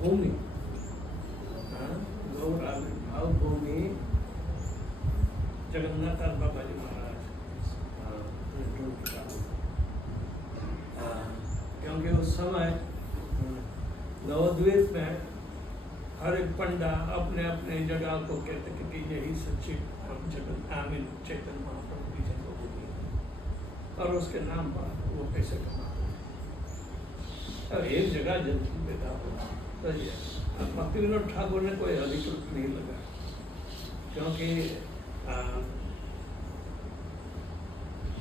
भूमि, गौर आविर्भाव भूमि जगन्नाथ बाबा जी महाराज ने ढूंढ निकाला। क्योंकि उस समय नवद्वीप में हर एक पंडा अपने अपने जगह को कहते कि यही सच्ची चैतन्य महाप्रभु की जन्मभूमि है, और उसके नाम पर वो पैसे कमाते हैं। और एक जगह जब पैदा हुआ तो ये भक्ति विनोद ठाकुर ने कोई अधिकृत नहीं लगा, क्योंकि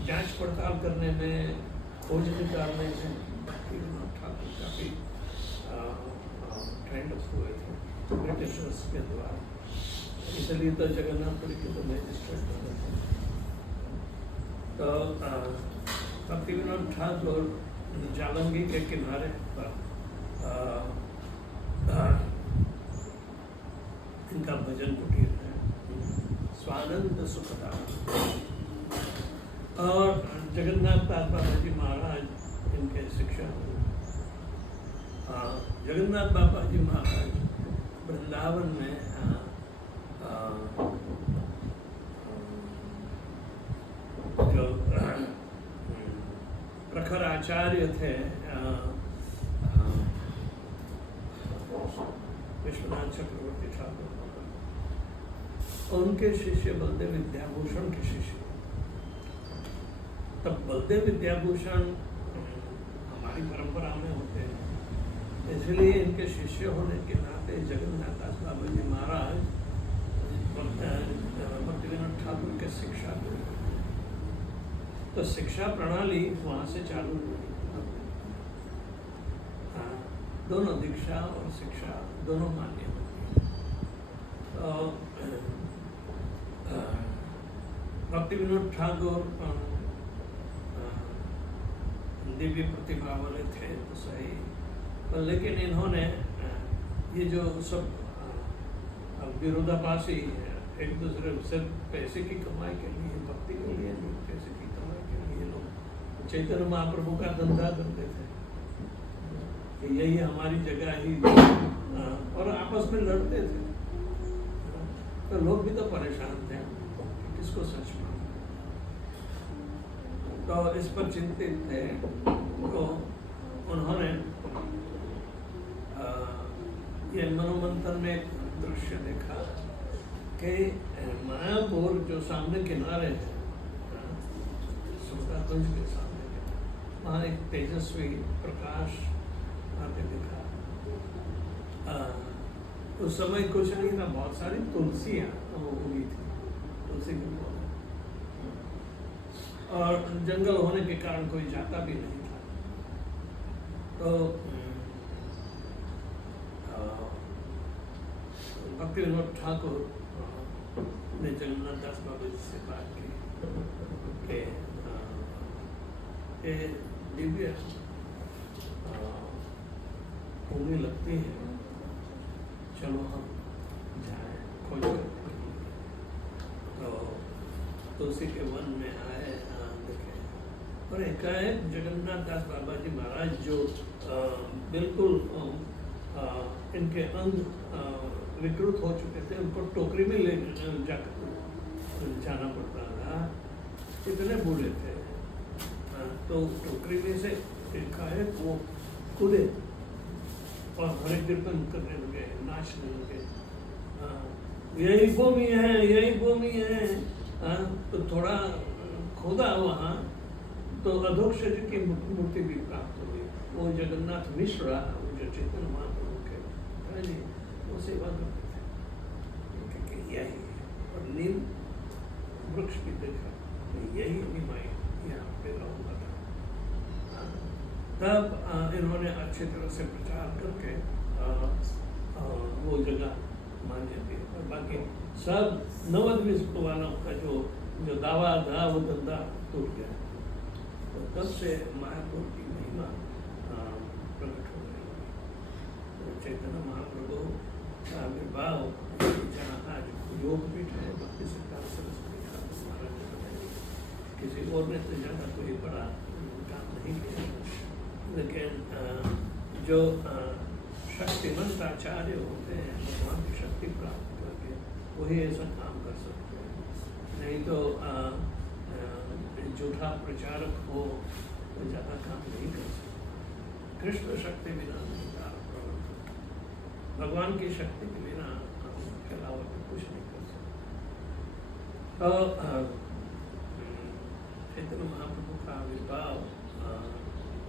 जांच पड़ताल करने में, खोज निकालने में भक्ति विनोद ठाकुर काफी ट्रेंड हुए थे ब्रिटिशर्स के द्वारा। इसलिए तो जगन्नाथपुरी के तो मैजिस्ट्रेट बने थे। तो भक्ति विनोद ठाकुर जालंगी के किनारे पर इनका भजन कुटीर है, स्वानंद सुखदान। और जगन्नाथ दास बाबा जी महाराज इनके शिक्षक। जगन्नाथ बाबा जी महाराज वृंदावन में जो प्रखर आचार्य थे विश्वनाथ चक्रवर्ती ठाकुर, उनके शिष्य बलदेव विद्याभूषण के शिष्य। तब बलदेव विद्याभूषण हमारी परंपरा में होते हैं, इसलिए इनके शिष्य होने के नाते जगन्नाथ दास बाबा जी महाराज भक्ति विनोद ठाकुर के शिक्षा गुरु। तो शिक्षा प्रणाली वहाँ से चालू हुई। दोनों दीक्षा और शिक्षा दोनों मान्य होती है। तो भक्ति विनोद ठाकुर दिव्य प्रतिभा वाले थे तो सही, लेकिन इन्होंने ये जो सब विरोधाभासी एक दूसरे से पैसे की कमाई के लिए, भक्ति के लिए नहीं, पैसे की कमाई के लिए लोग चैतन्य महाप्रभु का धंधा करते थे कि यही हमारी जगह ही, और आपस में लड़ते थे। तो लोग भी तो परेशान थे कि किसको सच माने। तो इस पर चिंतित थे। तो उन्होंने ये मनोमंथन में एक दृश्य देखा कि मायापुर जो सामने किनारे है, सुल्तानगंज के सामने, वहाँ एक तेजस्वी प्रकाश आते दिखा। उस समय कुछ नहीं था, बहुत सारी तुलसियाँ उगी थी, तुलसी के पौधे, और जंगल होने के कारण कोई जाता भी नहीं था। तो भक्ति विनोद ठाकुर ने जगन्नाथ दास बाबा जी से बात की कि दिव्य भूमि लगती है, चलो हम जाए खोज करने के लिए। तो तुलसी के वन में आए, देखे, और एकाएक जगन्नाथ दास बाबा जी महाराज जो बिल्कुल इनके अंग विकृत हो चुके थे, उनको टोकरी में ले जाना पड़ता था, इतने बूढ़े थे। तो टोकरी में से एकाएक वो कूदे और हर कीर्तन करने लगे, नाचने लगे, यही भूमि है, यही भूमि है। तो थोड़ा खोदा वहाँ, तो अधोक्ष जी की मूर्ति भी प्राप्त हुई। वो जगन्नाथ मिश्रा, जो चैतन्य महाप्रभु के जी, वो सेवा करते थे, यही। और नीम वृक्ष भी देखा, यही निमाई यहाँ पे रहूँगा था। तब इन्होंने अच्छी तरह से प्रचार करके वो जगह मान्य थी। और बाकी सब नवद्वीप वालों का जो दावा था वो धंधा टूट गया। तो तब से मायापुर की महिमा प्रकट हो गई। तो चैतन्य महाप्रभु का आविर्भाव जहाँ आज योगपीठ है, भक्ति सिद्धांत सरस्वती ठाकुर महाराज ने बनाई। किसी और ने तो ज़्यादा कोई बड़ा काम नहीं किया, लेकिन जो शक्तिमंत आचार्य होते हैं, भगवान की शक्ति प्राप्त करके वही ऐसा काम कर सकते हैं। नहीं तो झूठा प्रचारक हो तो ज़्यादा काम नहीं कर सकते। कृष्ण शक्ति बिना नहीं कार प्रवर्तन, भगवान की शक्ति के बिना के अलावा कुछ नहीं कर सकते। तो चैतन्य महाप्रभु का आविर्भाव,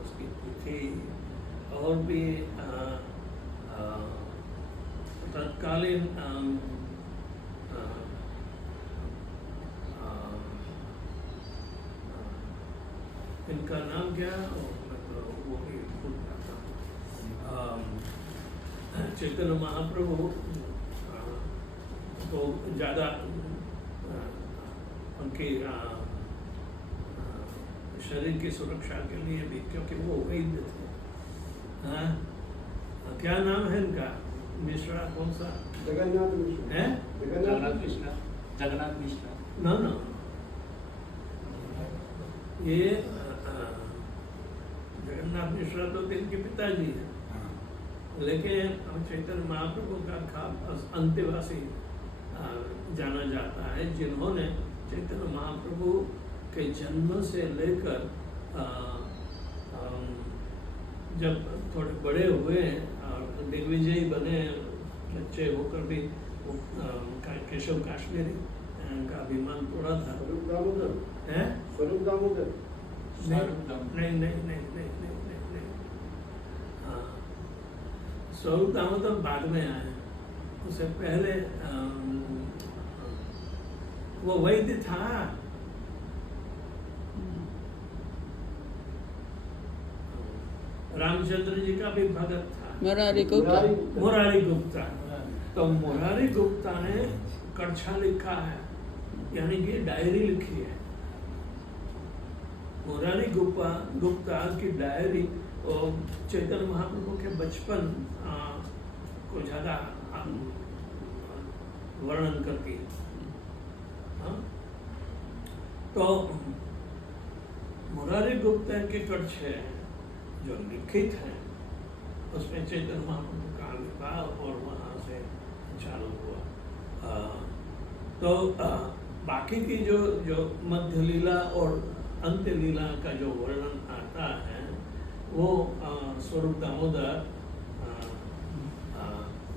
उसकी तिथि और भी तत्कालीन इनका नाम क्या, वो भी भूल जाता हूँ। चैतन्य महाप्रभु तो ज़्यादा उनकी शरीर की सुरक्षा के लिए भी, क्योंकि वो वैद्य थे। हाँ, क्या नाम है इनका? मिश्रा कौन सा? जगन्नाथ मिश्रा है? जगन्नाथ मिश्रा जगन्नाथ मिश्रा। ना ये जगन्नाथ मिश्रा तो इनके पिताजी हैं, लेकिन चैतन्य महाप्रभु का खास अंतेवासी जाना जाता है, जिन्होंने चैतन्य महाप्रभु के जन्म से लेकर जब थोड़े बड़े हुए और दिग्विजयी बने, बच्चे होकर भी केशव काश्मीरी का अभिमान तोड़ा था। स्वरूप दामोदर है? स्वरूप दामोदर नहीं। हाँ, स्वरूप दामोदर बाद में आए, उससे पहले वो वैद्य था। रामचंद्र जी का भी भगत था, मुरारी गुप्ता। मुरारी गुप्ता। तो मुरारी गुप्ता ने कड़छा लिखा है, यानी कि डायरी लिखी है। मुरारी गुप्ता की डायरी चैतन्य महाप्रभु के बचपन को ज़्यादा वर्णन करती है। हाँ? तो मुरारी गुप्ता के कड़छे जो लिखित हैं, उसमें चैतन्य महाप्रभु का आविर्भाव और वहाँ से चालू हुआ। तो बाकी की जो मध्य लीला और अंत्य लीला का जो वर्णन आता है, वो स्वरूप दामोदर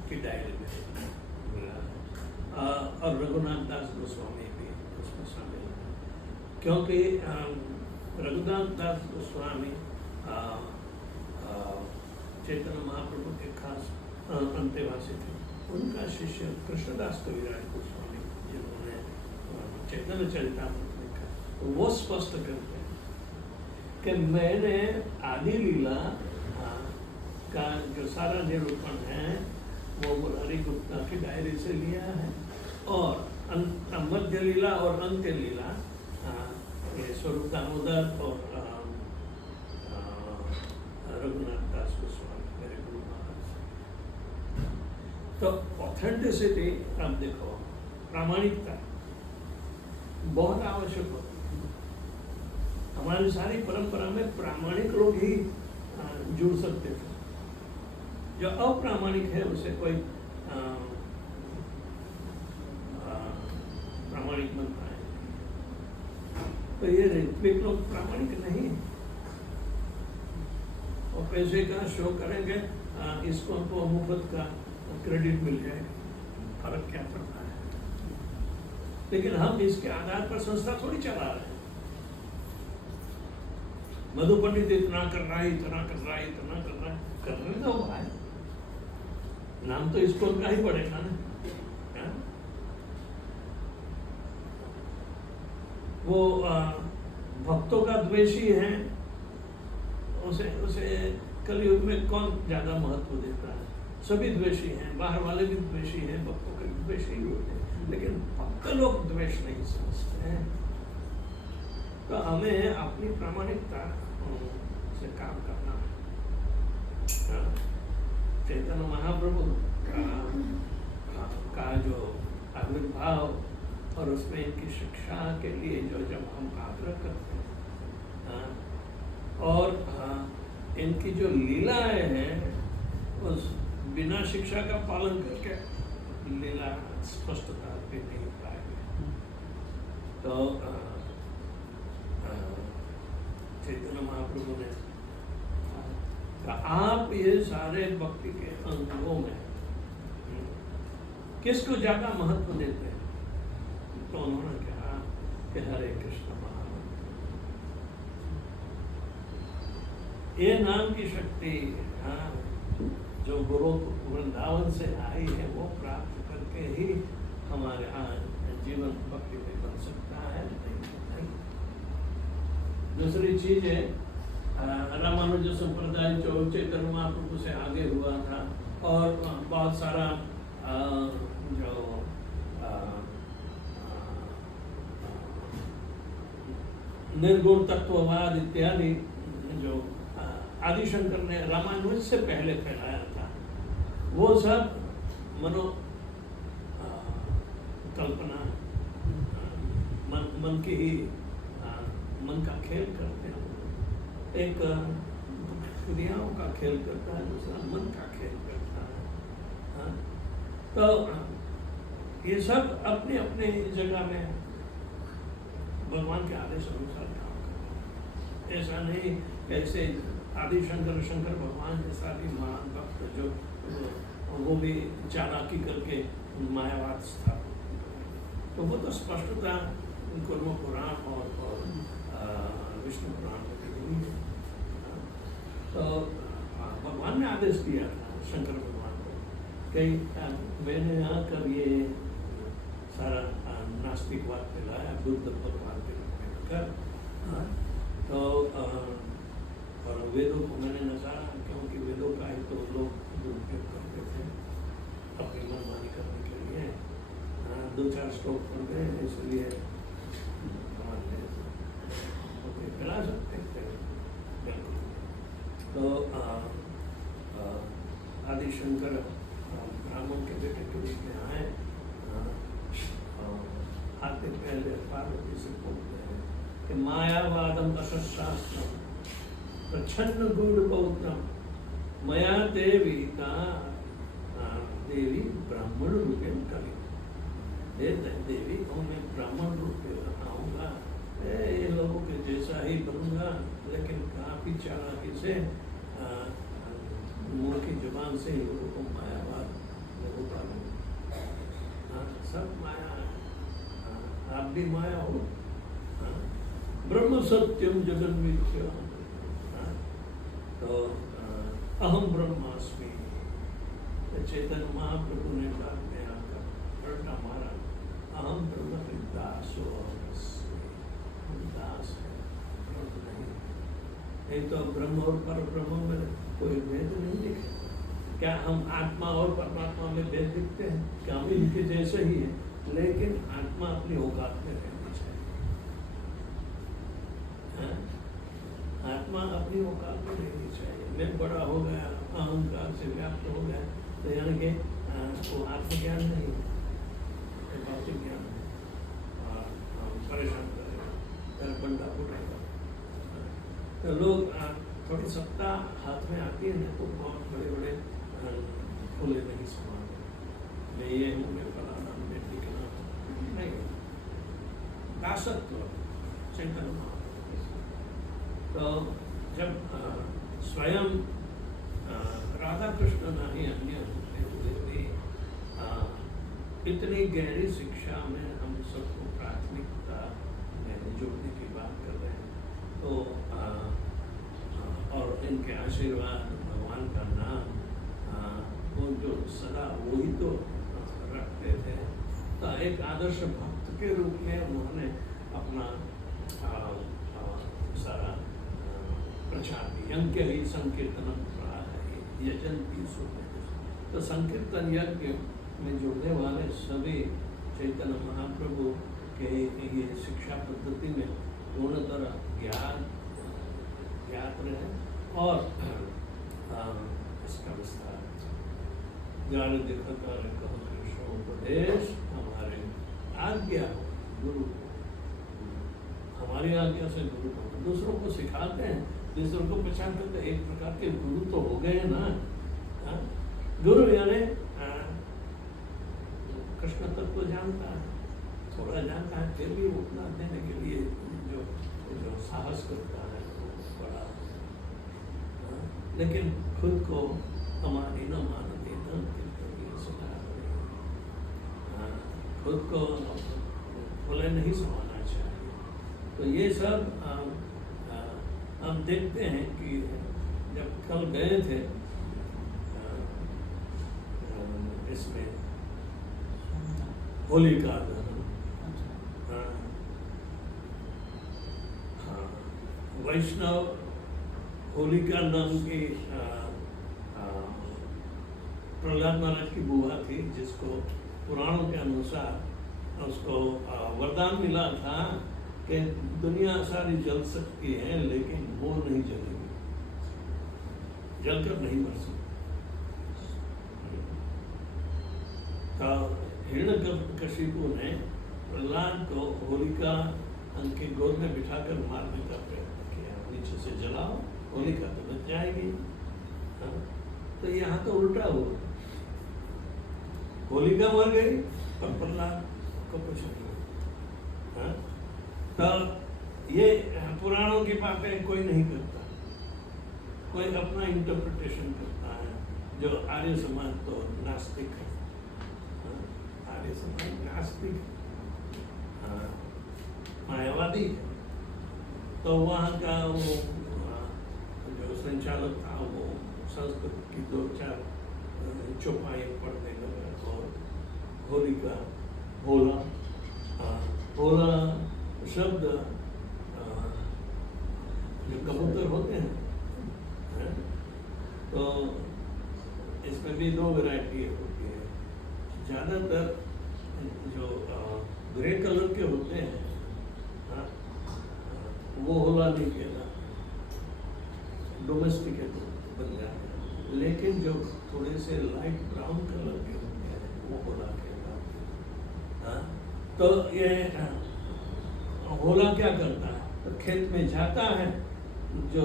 की डायरी में मिला। और रघुनाथ दास गोस्वामी भी उसमें शामिल है, क्योंकि रघुनाथ दास गोस्वामी चैतन्य महाप्रभु के खास अंतेवासी थे। उनका शिष्य कृष्णदास कविराज गोस्वामी, जिन्होंने चैतन्य चरितामृत लिखा, तो वो स्पष्ट करते हैं कि मैंने आदि लीला का जो सारा निरूपण है वो मुरारी गुप्ता की डायरी से लिया है, और मध्य लीला और अंत्य लीला ये स्वरूप दामोदर और रघुनाथ दास गोस्वामी मेरे गुरु महाराज। तो ऑथेंटिसिटी, अब देखो, प्रामाणिकता बहुत आवश्यक होती है। हमारी सारी परंपरा में प्रामाणिक लोग ही जुड़ सकते थे। जो अप्रामाणिक है उसे कोई प्रामाणिक बनता है। तो ये ऋत्विक लोग प्रामाणिक नहीं है, और पैसे का शो करेंगे, इसको हमको मुफ्त का क्रेडिट मिल जाएगा, फर्क क्या पड़ता है। लेकिन हम इसके आधार पर संस्था थोड़ी चला रहे हैं। मधु पंडित इतना कर रहा है, इतना कर रहा है, इतना कर रहा है, करने दो भाई, नाम तो इसको उनका ही पड़ेगा ना। वो भक्तों का द्वेषी है, उसे कलयुग में कौन ज्यादा महत्व देता है? सभी द्वेषी हैं, बाहर वाले भी द्वेषी हैं, भक्तों के द्वेषी ही होते हैं, लेकिन भक्त लोग द्वेष नहीं समझते हैं। तो हमें अपनी प्रामाणिकता से काम करना है। चैतन्य महाप्रभु का जो आविर्भाव और उसमें इनकी शिक्षा के लिए जब हम आग्रह करते हैं, और इनकी जो लीलाएं हैं, उस बिना शिक्षा का पालन करके लीला स्पष्टता भी नहीं पाएंगे। तो चैतन्य महाप्रभु ने कहा आप ये सारे भक्ति के अंगों में किसको ज्यादा महत्व देते हैं? तो उन्होंने कहा कि हरे कृष्ण महामंत्र, ये नाम की शक्ति जो गुरु वृंदावन से आई है वो प्राप्त करके ही हमारे जीवन भक्ति में बन सकता है, नहीं। दूसरी चीज है रामानुज संप्रदाय जो चैतन्य महाप्रभु से आगे हुआ था और बहुत सारा जो निर्गुण तत्ववाद इत्यादि जो आदिशंकर ने रामानुज से पहले फैलाया था, वो सब मनो कल्पना मन की ही मन का खेल करते हैं। एक क्रियाओं का खेल करता है, दूसरा मन का खेल करता है। तो ये सब अपने अपने जगह में भगवान के आदेश अनुसार काम करते हैं। ऐसा नहीं ऐसे आदिशंकर शंकर भगवान जैसा भी महान भक्त जो वो भी चालाकी करके मायावाद स्थापित, तो वो तो स्पष्टता कर्म पुराण और विष्णु पुराण में हुई है। तो भगवान ने आदेश दिया था शंकर भगवान को कि मैंने आकर ये सारा नास्तिकवाद फैलाया, बुद्ध भगवान के रूप में कर, तो और वेदों को मैंने नजारा, क्योंकि वेदों का ही तो लोग दुरुपयोग करते थे अपनी मनमानी करने के लिए। 2-4 श्लोक पढ़ गए, इसलिए फैला सकते थे बिल्कुल। तो आदिशंकर ब्राह्मण के बेटे के रूप में आए, आते पहले पार्वती से बोलते हैं कि मायावादम अशास्त्रम प्रच्छन्न गूढ़ बौद्धम मया देवी देवी ब्राह्मण रूपे कवि, देवी को मैं ब्राह्मण रूप में आऊँगा, ये लोगों के जैसा ही बनूंगा, लेकिन काफी चालाकी से मुंह की जुबान से लोगों को मायावाद में उतारूंगा। सब माया, आप भी माया हो। ब्रह्म सत्यम जगन मिथ्या, तो अहम ब्रह्मास्मि। चैतन्य महाप्रभु ने बाद में आकर रट्टा मारा, अहम ब्रह्म दासो दास है, नहीं तो ब्रह्म और पर ब्रह्म में कोई भेद नहीं दिखे। क्या हम आत्मा और परमात्मा में भेद दिखते हैं? क्या हम इनके जैसे ही है, लेकिन आत्मा अपनी औकात में रहनी चाहिए। आत्मा अपनी औकात में रहनी चाहिए। मैं बड़ा हो गया, अहंकार से व्याप्त हो गया, तो यानी कि वो आत्मज्ञान नहीं है, भौतिक ज्ञान है, परेशान करेगा, बंदा फुटेगा। तो लोग थोड़ी सत्ता हाथ में आती है ना, तो बहुत बड़े बड़े खुले नहीं समान, मैं ये हूँ, मैं फलाना, मैं टिकना नहीं, दासत्व चैतन्य महाप्रभु। तो जब स्वयं राधा कृष्ण नहीं अन्य होते हुए भी इतनी गहरी शिक्षा में हम सबको प्राथमिकता में जोड़ने की बात कर रहे हैं, तो और इनके आशीर्वाद, भगवान का नाम, वो जो सदा वही तो रखते थे। तो एक आदर्श भक्त के रूप में उन्होंने अपना सारा प्रचार किया। यज्ञ ही संकीर्तनम यजन्ति सुते, तो संकीर्तन यज्ञ में जुड़ने वाले सभी चैतन्य महाप्रभु के ये शिक्षा पद्धति में पूर्णतः ज्ञात रहे और इसका विस्तार ज्ञान दिखता कहो कृष्ण उपदेश हमारे आज्ञा गुरु, हमारी आज्ञा से गुरु को दूसरों को सिखाते हैं, दूसरों को पहचान करते, एक प्रकार के गुरु तो हो गए ना। गुरु यानी कृष्ण तत्व जानता है, थोड़ा जानता है, फिर भी उतना देने के लिए जो जो साहस करता है वो बड़ा, लेकिन खुद को हमारी न मानती न सुना, खुद को खुले नहीं समाना चाहिए। तो ये सब हम देखते हैं कि जब कल गए थे इसमें होलिका दहन, वैष्णव होलिका नाम की प्रहलाद महाराज की बुआ थी, जिसको पुराणों के अनुसार उसको वरदान मिला था कि दुनिया सारी जल सकती है लेकिन वो नहीं जलेगी, जलकर नहीं मर सकती। तो हिरण्यकशिपु ने प्रहलाद को होलिका उनके गोद में बिठाकर मारने का प्रयत्न किया, नीचे से जलाओ होलिका तो बच जाएगी। तो यहाँ तो उल्टा हुआ, होलिका मर गई और प्रहलाद को कुछ नहीं। तो ये पुराणों की बातें कोई नहीं करता, कोई अपना इंटरप्रिटेशन करता है। जो आर्य समाज तो नास्तिक है, आर्य समाज नास्तिक मायावादी है। तो वहाँ का वो जो संचालक था वो संस्कृत की 2-4 चौपाई पढ़ने लगा और होलिका होला, होला शब्द जो कबूतर होते हैं, तो इसमें भी 2 वैरायटी होती है। ज़्यादातर जो ग्रे कलर के होते हैं वो होला नहीं कहना, डोमेस्टिकेट बन जाते हैं, लेकिन जो थोड़े से लाइट ब्राउन कलर के होते हैं वो होला कहना। तो ये होला क्या करता है, तो खेत में जाता है, जो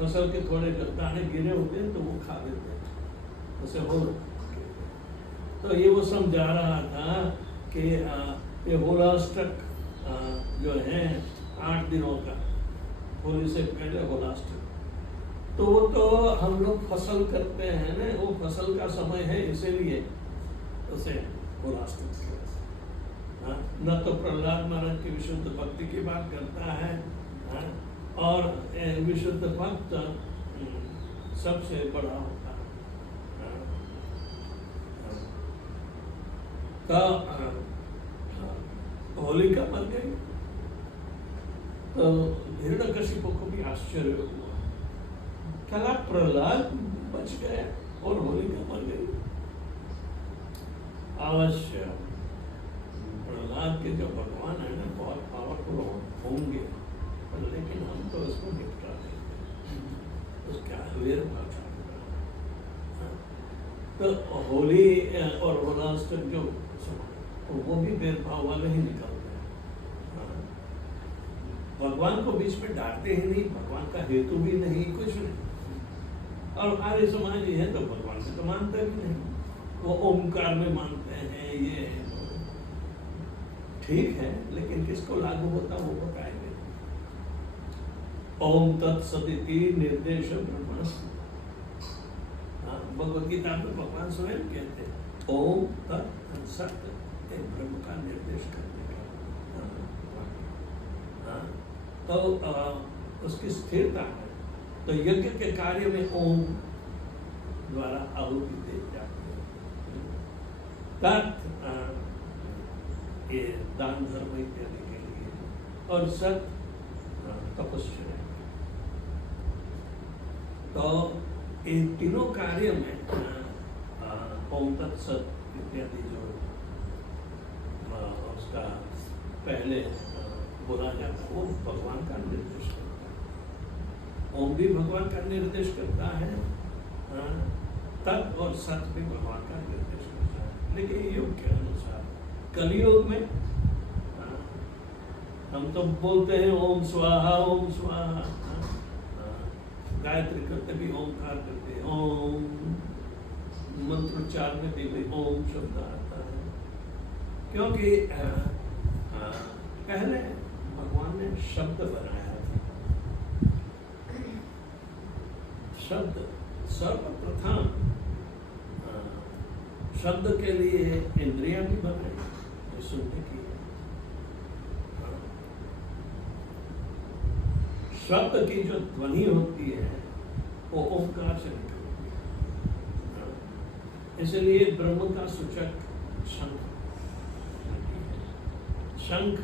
फसल के थोड़े दाने गिरे होते हैं तो वो खा लेते हैं, उसे होला। तो ये वो समझा रहा था कि ये होलाष्टक जो है 8 दिनों का, होली से पहले होलाष्टक, तो वो तो हम लोग फसल करते हैं ना, वो फसल का समय है, इसीलिए उसे होलाष्टक किया। न तो प्रहलाद महाराज की विशुद्ध भक्ति की बात करता है, और विशुद्ध भक्त सबसे बड़ा होता है। तो होलिका मर गई, तो हिरण्यकशिपु को भी आश्चर्य हुआ, क्या प्रहलाद बच गए और होलिका मर गई। अवश्य प्रहलाद के जो भगवान है ना बहुत पावरफुल होंगे, लेकिन हम तो उसको निपटा देंगे, उसका आविर्भाव चाहता। तो होली और होलाष्टक जो वो भी भेदभाव वाले ही निकलते हैं। भगवान को बीच में डांटते ही नहीं, भगवान का हेतु भी नहीं, कुछ नहीं। और आर्य समाज ये है तो भगवान से तो मानते भी नहीं, वो ओमकार में मानते हैं, ये ठीक है, लेकिन किसको लागू होता वो बताएंगे। ओम तत्सदिति निर्देश ब्रह्मण, भगवद गीता में भगवान स्वयं कहते हैं ओम तत्सत, ब्रह्म का निर्देश करने का। तो उसकी स्थिरता है। तो यज्ञ के कार्य में ओम द्वारा आहुति दी जाती है। तत् ये दान धर्म इत्यादि के लिए, और सत तपस्या। तो इन तीनों कार्य में ओम तत्सत इत्यादि जो उसका पहले बोला जाता है वो भगवान का निर्देश करता है। ओम भी भगवान का निर्देश करता है, तत् और सत भी भगवान का निर्देश करता है। लेकिन योग के अनुसार कलियुग में हम तो बोलते हैं ओम स्वाहा ओम स्वाहा, गायत्री करते भी ओमकार करते हैं ओम उच्चार में भी ओम शब्द आता है, क्योंकि पहले भगवान ने शब्द बनाया था। शब्द सर्वप्रथम शब्द के लिए इंद्रियां भी बनाई जो सुनने की है। शब्द की जो ध्वनि होती है वो ओंकार से निकलती है, इसलिए ब्रह्म का सूचक शंख। शंख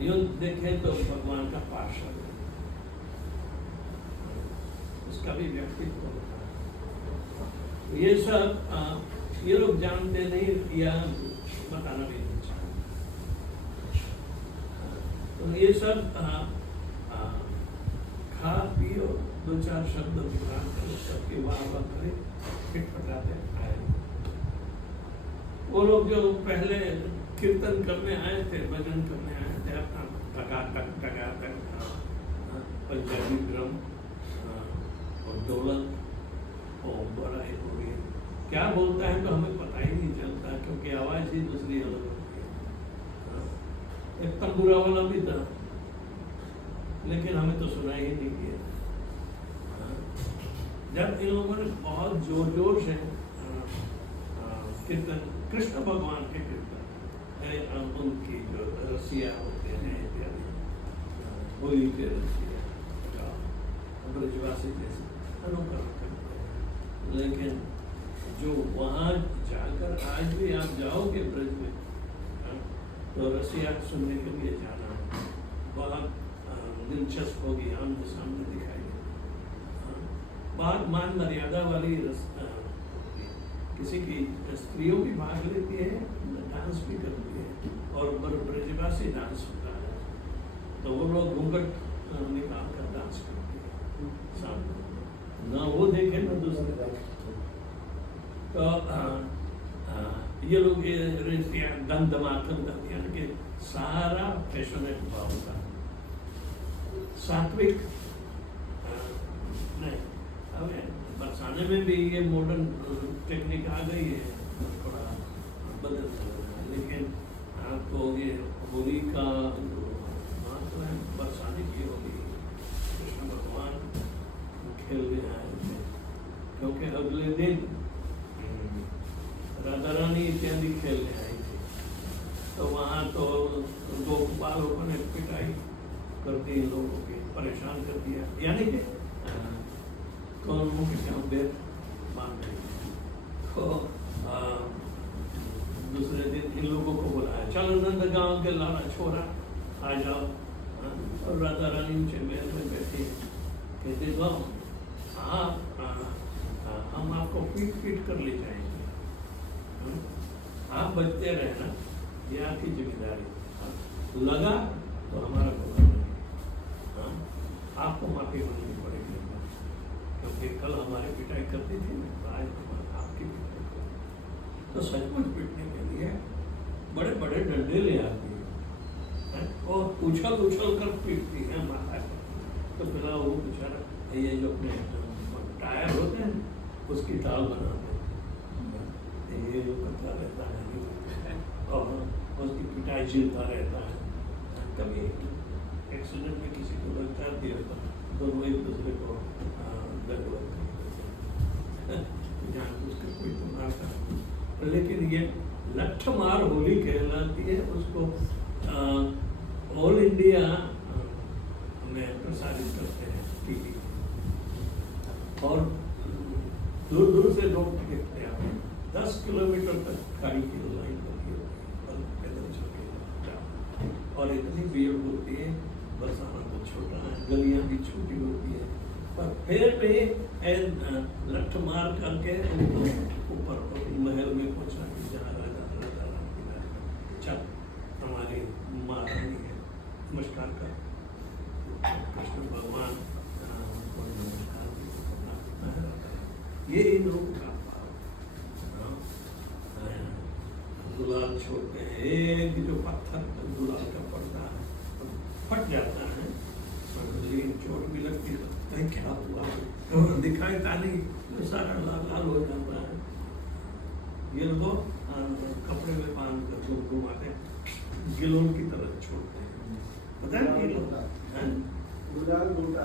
यूं देखें तो भगवान का पार्षद है, उसका भी व्यक्तित्व होता है। ये सब ये लोग जानते नहीं या बताना भी नहीं चाहते। तो ये सब खा पियो, दो चार शब्द भगवान करो, सबके वाह वाह करे, फिट पटाते आए। वो लोग जो पहले कीर्तन करने आए थे, भजन करने आए थे, अपना टका टक पंजाबी ड्रम और ढोलक और बड़ा ही हो गई, क्या बोलता है तो हमें पता ही नहीं चलता, क्योंकि आवाज ही दूसरी अलग होती है। एक तंबूरा वाला भी था, लेकिन हमें तो सुना ही नहीं किया। जब इन लोगों ने बहुत जोर जोर से कीर्तन, कृष्ण भगवान के कीर्तन, उनकी जो रसिया होते हैं इत्यादि, होली के रसिया, ब्रजवासी जैसे अनुकरण करते हैं, लेकिन जो वहाँ जाकर आज भी आप जाओगे ब्रज में, तो रसिया सुनने के लिए जाना बहुत दिलचस्प होगी, आमने सामने दिखाई देगी। बहुत मान मर्यादा वाली किसी की स्त्रियों भी भाग लेती है, डांस भी करती है, और ब्रजवासी डांस होता है, तो वो लोग घूंघट निकाल कर डांस करती है सामने, ना वो देखे ना दूसरे देखे। तो ये लोग ये दंदमातम यानी कि सारा पैशनेट भाव का सात्विक नहीं। अब बरसाने में भी ये मॉडर्न टेक्निक आ गई है, थोड़ा बदल रहा है, लेकिन आपको ये होली का महत्व है, बरसाने की होली कृष्ण भगवान खेलने आए थे, क्योंकि अगले दिन राधा रानी इत्यादि खेलने आई थी, तो वहाँ तो गोपालों ने पिटाई कर दी, लोगों की परेशान कर दिया, यानी कि कौन के क्या बेर मान गई। तो दूसरे दिन इन लोगों को बुलाया, चलो नंद गांव के लाला छोरा आ जाओ, और राधा रानी ऊंचे महल में बैठी, कहते तो हम आपको पीट पीट कर ले जाएंगे, आप बचते रहना, ये आपकी जिम्मेदारी, लगा तो हमारा गुनाह नहीं, आपको माफी मांगनी पड़ेगी, क्योंकि कल हमारी पिटाई करती थी, आज आपकी पिटाई कर, तो सचमुच पिटने के लिए बड़े बड़े डंडे ले आती है और उछल उछल कर पीटती है माथा पर। तो फिलहाल वो बेचारा ये जो अपने टायर होते हैं उसकी ताल बनाते हैं, ये जो करता रहता है और उसकी पिटाई झेलता रहता है। कभी एक्सीडेंट में किसी को लग जाती है तो दोनों एक दूसरे को दंडवत उसके कोई तो मारता, लेकिन ये लठ मार होली कहलाती है, उसको ऑल इंडिया में प्रसारित करते हैं टीवी, और दूर दूर से लोग देखते हैं, 10 किलोमीटर तक गाड़ी की लाइन लगी होती है, पैदल चलते, और इतनी भीड़ होती है, बरसाना तो छोटा है, गलियां भी छोटी होती है, पर फिर भी लठ मार करके उनको ऊपर महल में पहुंचा के जहाँ चल हमारी माँ रानी है, नमस्कार कर, कृष्ण भगवान नमस्कार ये इन लोगों का गुलाल छोड़ते हैं, एक जो पत्थर गुलाल का पड़ता है फट जाता है, लेकिन चोट भी लगती है, कहीं क्या हुआ तो दिखाई था नहीं, तो सारा लाल लाल हो जाता है, ये लोग कपड़े में बांध कर घुमाते हैं, गिलोन की तरह छोड़ते हैं, पता है ये लोग? हाँ? गुलाल गोटा।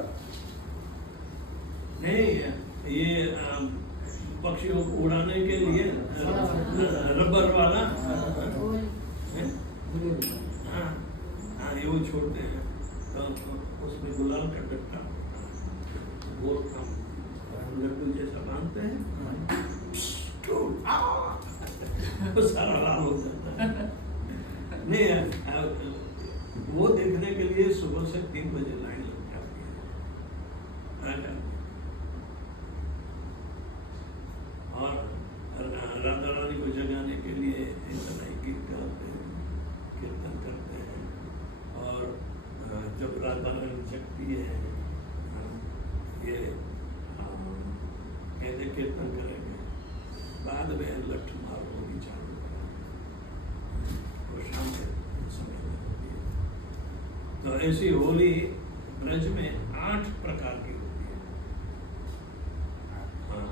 नहीं, ये पक्षियों को उड़ाने के लिए रबर वाला, हैं? हाँ हाँ, ये वो छोड़ते हैं, तो उसमें गुलाल का डट्टा वो लड्डू जैसा बांधते हैं, वो सारा लाल हो जाता है। नहीं, वो देखने के लिए सुबह से 3 बजे लाइन लग जाती है। और राधा रानी को जगाने के लिए इतना ही गीत गाते हैं, कीर्तन करते हैं, और जब राधा रानी जगती है, ये कहते कीर्तन करेंगे, बाद में लठमार होली चालू करेंगे, और शाम के समय में होती है। तो ऐसी होली ब्रज में 8 प्रकार की होती है। हाँ,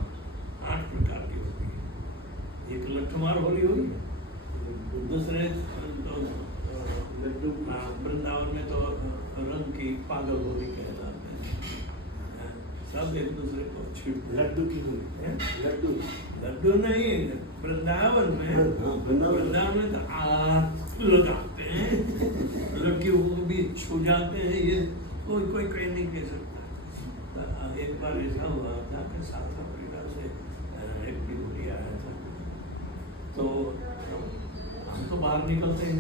8 प्रकार की होती है। एक लठमार होली हुई, दूसरे तो वृंदावन में तो रंग की पागल होली कहलाते हैं, सब एक दूसरे को छींटते हैं। लड्डू की होली। लड्डू लड्डू नहीं, वृंदावन में, वृंदावन में तो हाथ लगाते हैं, लड़कियों को भी छू जाते हैं, ये कोई नहीं कह सकता। एक बार ऐसा हुआ था कि साउथ अफ्रीका से एक डिवोटी आया था, तो हम तो बाहर निकलते हैं,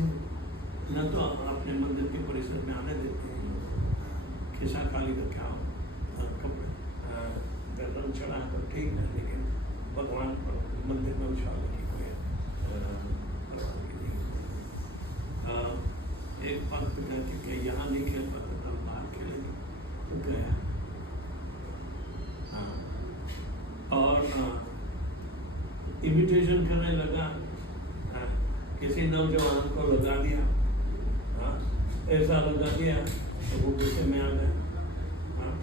न तो अपने मंदिर के परिसर में आने देते हैं, खिसा खाली का क्या कपड़े गर्दन चढ़ा तो ठीक है, लेकिन भगवान मंदिर में उछालने की कोई परवानगी नहीं। एक पंथ कहते कि यहाँ नहीं खेल पाते तो बाहर खेलेंगे, तो गया। हाँ, और इमिटेशन करने लगा, किसी नौजवान को लगा दिया, हाँ, ऐसा लगा दिया तो वो गुस्से में आ गया, हाँ,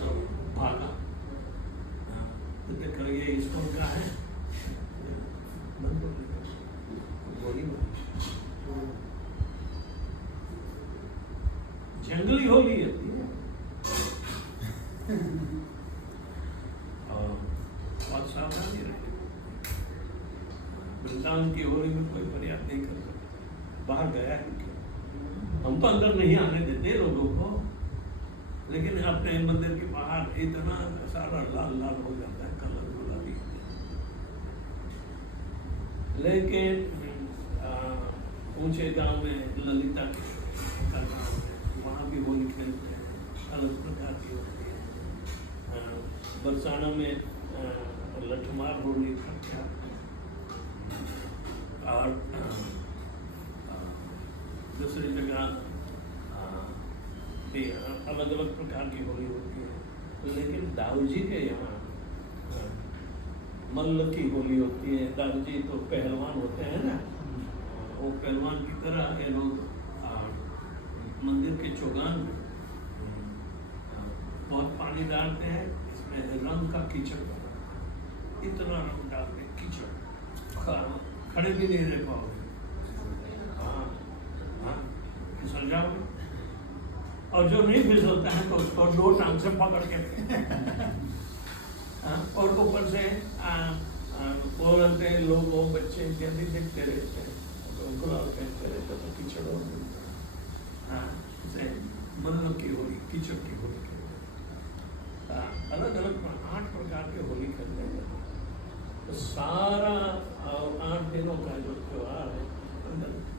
तो भागा। हाँ, तो देखो ये ईश्वर का है, गोली मारी। जंगली होली है और बहुत सावधानी रहे। वृंदावन की होली में कोई फरियाद नहीं कर सकता, बाहर गया है क्या? हम तो अंदर नहीं आने देते लोगों को, लेकिन अपने मंदिर के बाहर इतना सारा लाल लाल हो जाता है, कलर गुलाबी। लेकिन ऊंचे गांव में ललिता का गांव है, वहाँ भी होली खेलते हैं, अलग प्रकार की होती है। बरसाना में लठमार होली प्रख्यात है, और दूसरी जगह भी अलग अलग प्रकार की होली होती है। लेकिन दाऊ जी के यहाँ मल्ल की होली होती है। दाऊ जी तो पहलवान होते हैं ना, वो पहलवान की तरह ये लोग मंदिर के चौगान में बहुत पानी डालते हैं, इसमें रंग का कीचड़ बनाते हैं, इतना रंग डालते हैं कीचड़, खड़े भी नहीं रह पाओगे। हाँ हाँ, फिसल जाओगे, और जो नहीं फिसलता है तो उसको 2 टांग से पकड़ के और ऊपर से बोलते हैं लोग, वो बच्चे इत्यादि देखते रहते हैं, गुलाल पहनते रहते तो कीचड़ हो। हाँ, जैसे मल्ल की होली, कीचड़ की होली खेलते हैं। अलग अलग 8 प्रकार के होली खेलते हैं। तो सारा 8 दिनों का जो त्योहार है,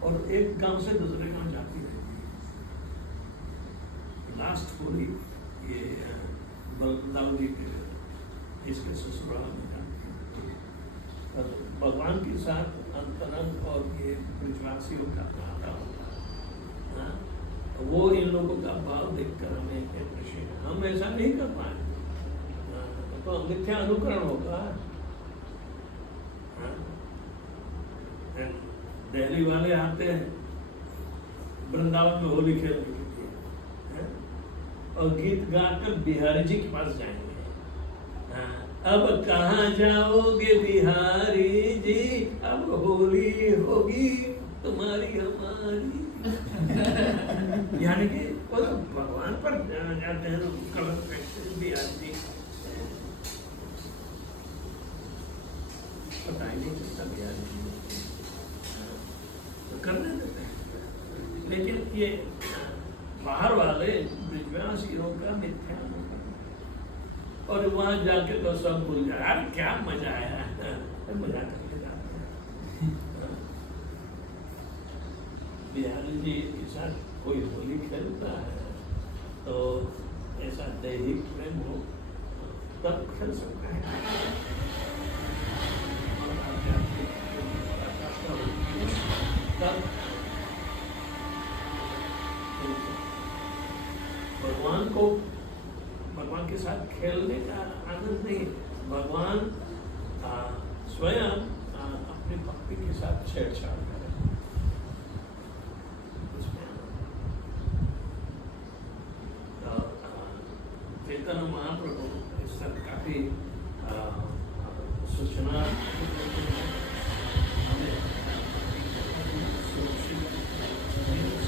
और एक गांव से दूसरे गांव जाती रहती है। लास्ट होली ये बलदाऊ जी के इसके ससुराल में जाती है। भगवान के साथ अंतरंग और ये ब्रजवासियों का नाता होता है, वो इन लोगों का भाव देखकर हमें अप्रिशिएट, हम ऐसा नहीं कर पाए तो मिथ्या अनुकरण होगा। दिल्ली वाले आते हैं वृंदावन में होली खेलने के लिए, और गीत गाकर बिहारी जी के पास जाएंगे, अब कहाँ जाओगे बिहारी जी, अब होली होगी तुम्हारी हमारी। यानी कि वो तो भगवान पर जाते हैं, कलर फेंकते बिहारी जी, पता ही नहीं चलता बिहारी जी तो करने देते हैं। लेकिन ये बाहर वाले ब्रिजवासियों का मिथ्या, और वहां जाके तो सब भूल जाए, यार क्या मजा आया, मजा करके जाते हैं। बिहारी जी के साथ कोई होली खेलता है तो ऐसा दैहिक प्रेम हो तब खेल सकता है। तब भगवान के साथ खेलने का आनंद नहीं, भगवान स्वयं अपनी भक्ति के साथ छेड़छाड़ करें, चैतन्य महाप्रभु इस सब काफी सूचना हमें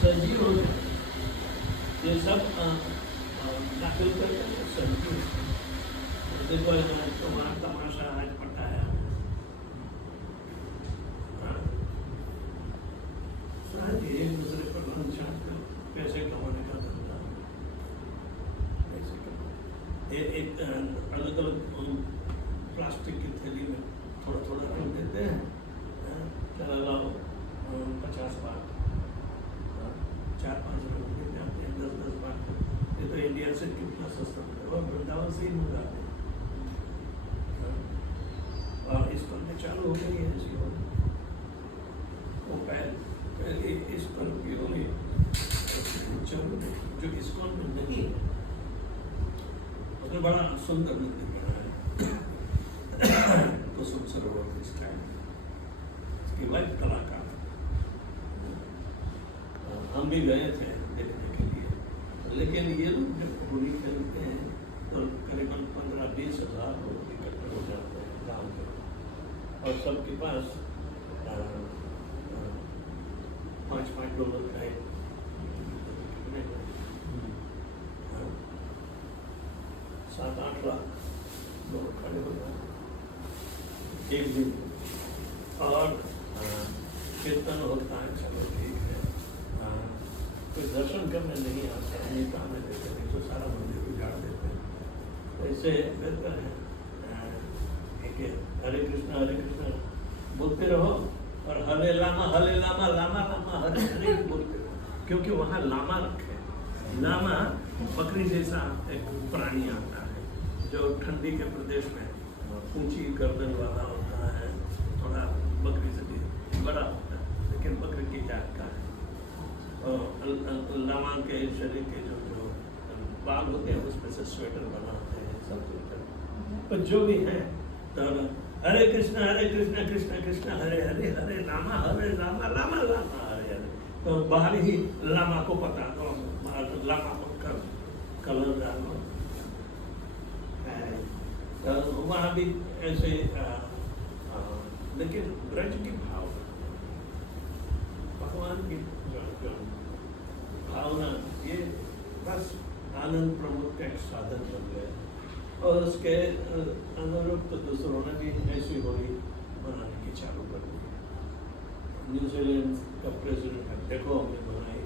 सजीव ये सब दाखिल करके सजीव देखो तुम्हारा तमाशा आज पटाया, एक दूसरे पर पैसे कमाने का धंधा, एक अलग अलग प्लास्टिक की थैली में थोड़ा थोड़ा रख देते हैं, चला लाओ 50 बार, 4-5 लोग देते हैं 10-10 बार। ये तो इंडिया से कितना सस्ता है, और वृंदावन से ही मंगाते हैं। और इस पर में चालू हो गई है ऐसी हो, वो पहले इस पर भी होगी जो इसको में नहीं है, उसमें बड़ा सुंदर मंदिर बना है कुसुम सरोवर इस टाइम, इसकी वाइफ कलाकार, हम भी गए थे देखने के लिए। लेकिन ये लोग जब होली खेलते हैं तो करीबन 15-20 हज़ार लोग इकट्ठे हो जाते हैं गाँव के, और सबके पास 5-5 डॉलर का है, 7-8 लाख लोग खड़े हो जाते एक दिन, और कीर्तन होता है, चलो ठीक है, कोई दर्शन करने नहीं आता, नेता में देते नहीं तो सारा मंदिर उजाड़ देते हैं। ऐसे बेहतर है कि हरे कृष्णा बोलते रहो, और हरे लामा लामा लामा हरे हरे बोलते रहो, क्योंकि वहाँ लामा रखे, लामा बकरी जैसा एक प्राणी आता है जो ठंडी के प्रदेश में ऊंची गर्दन वाला होता है, थोड़ा बकरी से भी बड़ा होता है, लेकिन बकरी की जात का है। और लामा के शरीर के जो बाल होते हैं उसमें से स्वेटर बनाते हैं सब कुछ, पर जो भी है तो हरे कृष्णा कृष्ण कृष्ण हरे हरे, हरे लामा लामा लामा हरे हरे। तो बाहर ही लामा को पता दो, लामा को कलर डालो, तो वहाँ भी ऐसे लेकिन ब्रज की भाव, भगवान की भावना, ये बस आनंद प्रमोद का एक साधन बन गया, और उसके अनुरूप तो दूसरों ने भी ऐसी होली मनाने की चालू कर दी। न्यूजीलैंड का प्रेसिडेंट देखो हमने बनाई,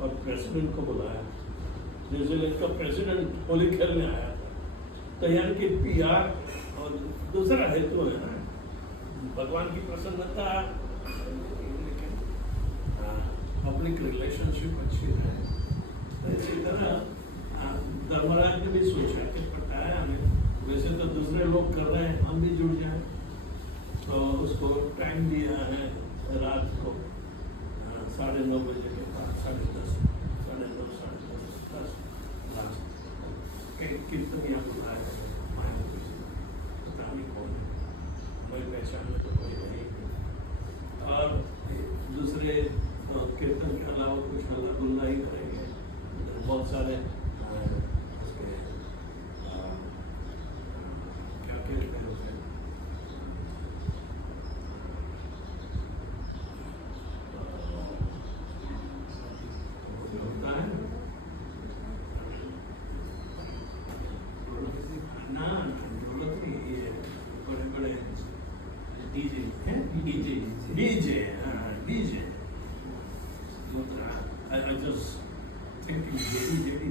और प्रेसिडेंट को बुलाया, न्यूजीलैंड का प्रेसिडेंट होली खेलने आया था, तो यानी कि PR और दूसरा हेतु है ना, भगवान की प्रसन्नता, लेकिन पब्लिक रिलेशनशिप अच्छी है। तो इसी तरह धर्मराज ने भी सोचा कि पता है हमें, वैसे तो दूसरे लोग कर रहे हैं, हम भी जुड़ जाए, तो उसको टाइम दिया है रात को 9:30 बजे के बाद, 10:30, 9:30, 10:30 लास्ट कीर्तनिया बुलाया, पता नहीं कौन है, हमारी पहचान में तो कोई नहीं, और दूसरे कीर्तन के अलावा कुछ हल्ला गुल्ला ही करेंगे, बहुत सारे उसके DJ DJ DJ I just thinking JD JD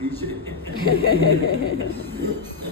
DJ